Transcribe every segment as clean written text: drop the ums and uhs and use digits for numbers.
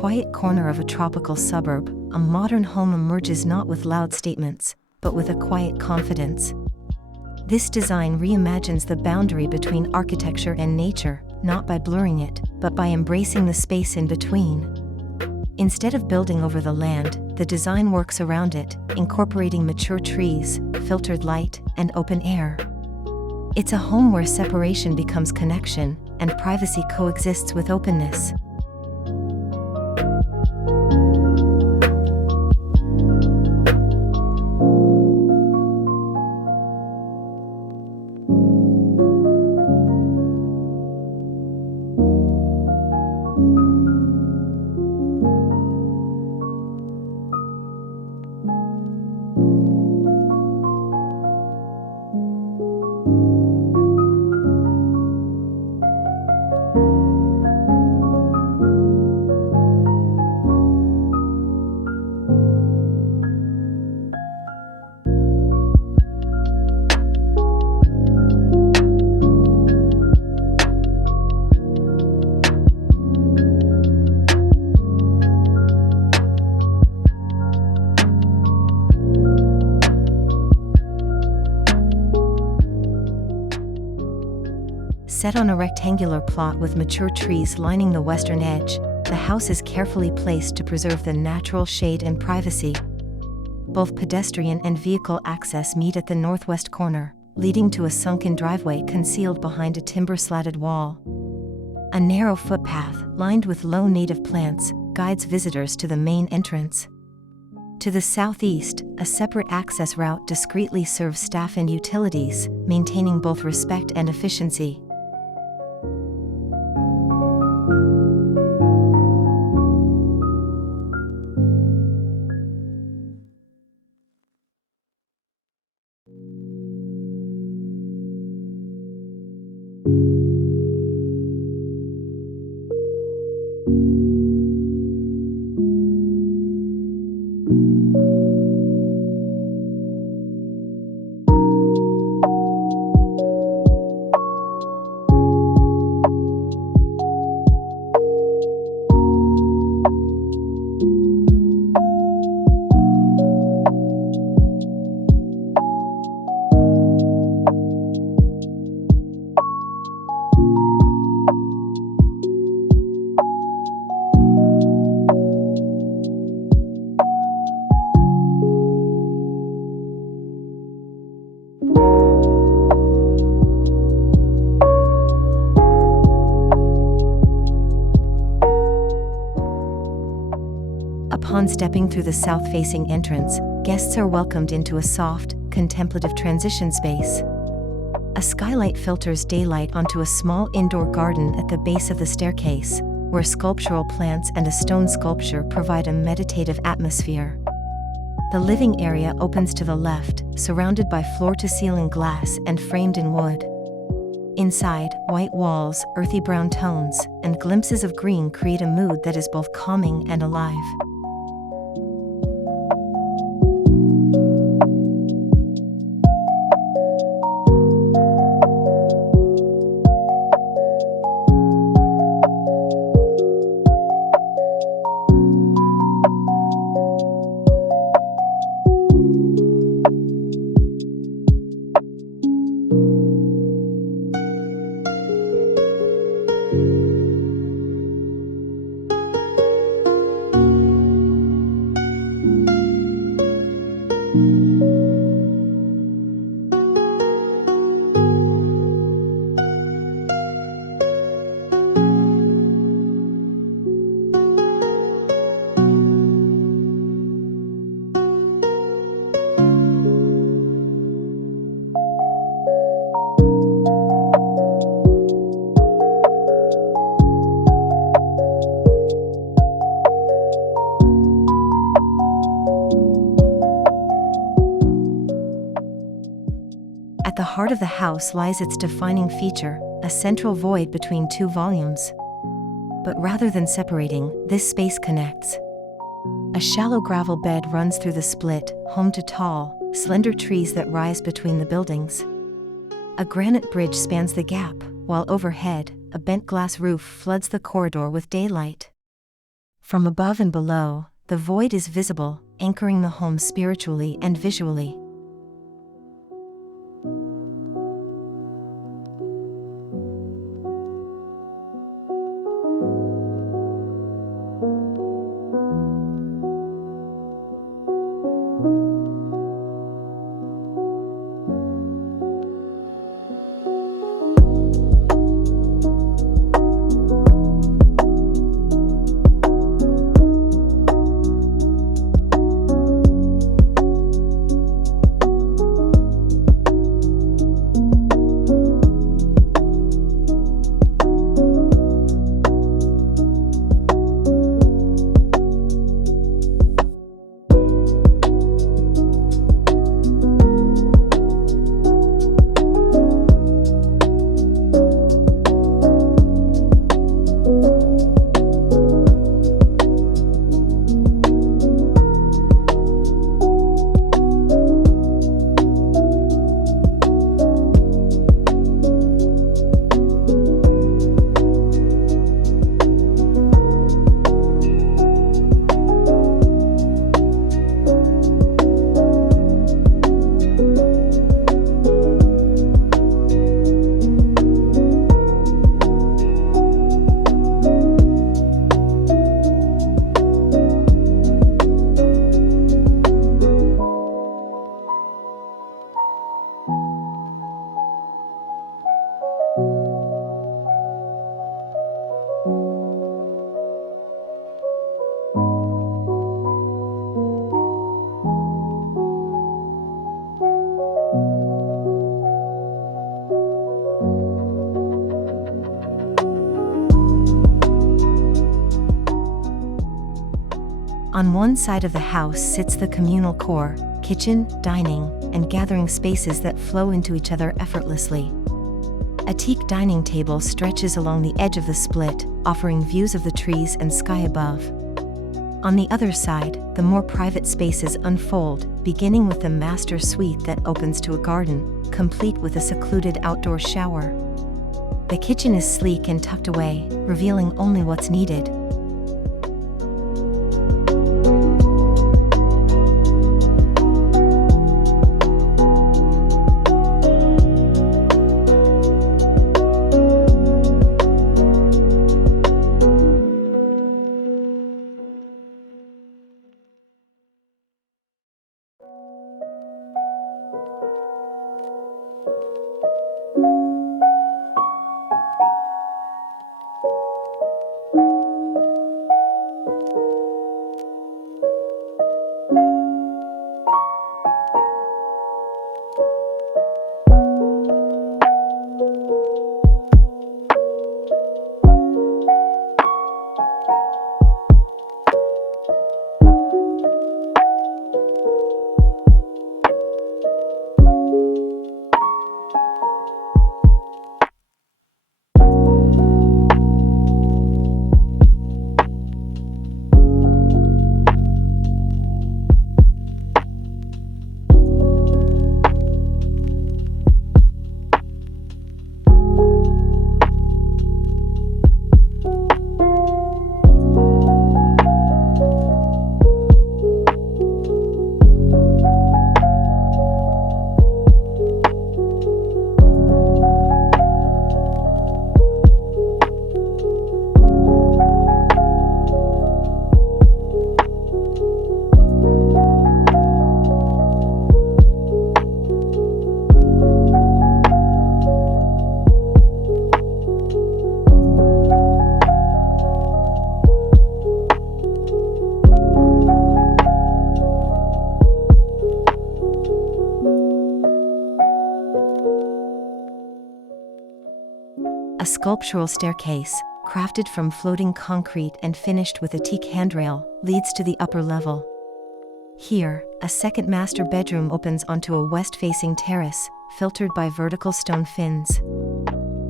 quiet corner of a tropical suburb, a modern home emerges not with loud statements, but with a quiet confidence. This design reimagines the boundary between architecture and nature, not by blurring it, but by embracing the space in between. Instead of building over the land, the design works around it, incorporating mature trees, filtered light, and open air. It's a home where separation becomes connection, and privacy coexists with openness. Set on a rectangular plot with mature trees lining the western edge, the house is carefully placed to preserve the natural shade and privacy. Both pedestrian and vehicle access meet at the northwest corner, leading to a sunken driveway concealed behind a timber-slatted wall. A narrow footpath, lined with low native plants, guides visitors to the main entrance. To the southeast, a separate access route discreetly serves staff and utilities, maintaining both respect and efficiency. Upon stepping through the south-facing entrance, guests are welcomed into a soft, contemplative transition space. A skylight filters daylight onto a small indoor garden at the base of the staircase, where sculptural plants and a stone sculpture provide a meditative atmosphere. The living area opens to the left, surrounded by floor-to-ceiling glass and framed in wood. Inside, white walls, earthy brown tones, and glimpses of green create a mood that is both calming and alive. At the heart of the house lies its defining feature, a central void between two volumes. But rather than separating, this space connects. A shallow gravel bed runs through the split, home to tall, slender trees that rise between the buildings. A granite bridge spans the gap, while overhead, a bent glass roof floods the corridor with daylight. From above and below, the void is visible, anchoring the home spiritually and visually. On one side of the house sits the communal core, kitchen, dining, and gathering spaces that flow into each other effortlessly. A teak dining table stretches along the edge of the split, offering views of the trees and sky above. On the other side, the more private spaces unfold, beginning with the master suite that opens to a garden, complete with a secluded outdoor shower. The kitchen is sleek and tucked away, revealing only what's needed. A sculptural staircase, crafted from floating concrete and finished with a teak handrail, leads to the upper level. Here, a second master bedroom opens onto a west-facing terrace, filtered by vertical stone fins.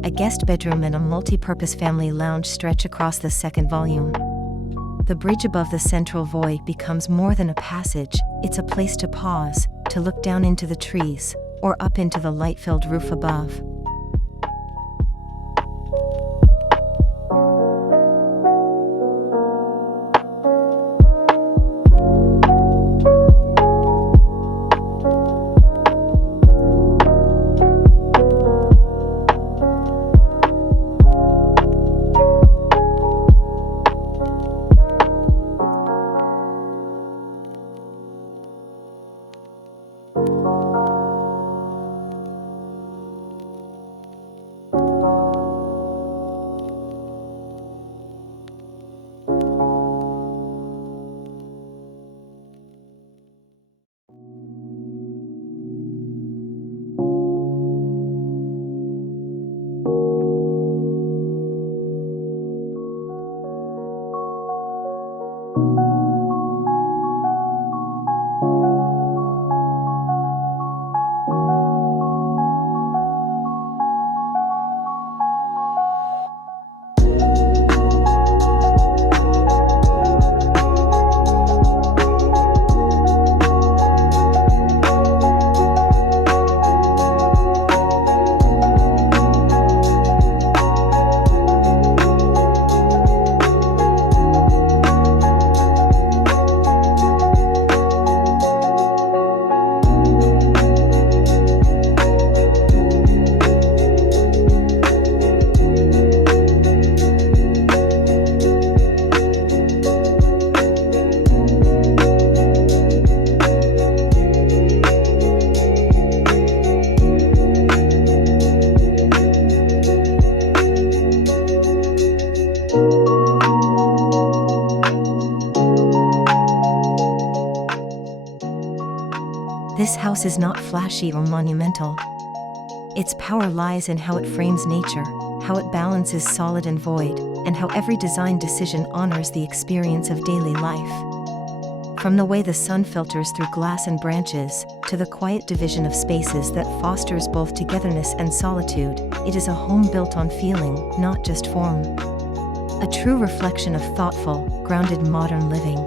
A guest bedroom and a multi-purpose family lounge stretch across the second volume. The bridge above the central void becomes more than a passage, it's a place to pause, to look down into the trees, or up into the light-filled roof above. This house is not flashy or monumental. Its power lies in how it frames nature, how it balances solid and void, and how every design decision honors the experience of daily life. From the way the sun filters through glass and branches, to the quiet division of spaces that fosters both togetherness and solitude, it is a home built on feeling, not just form. A true reflection of thoughtful, grounded modern living.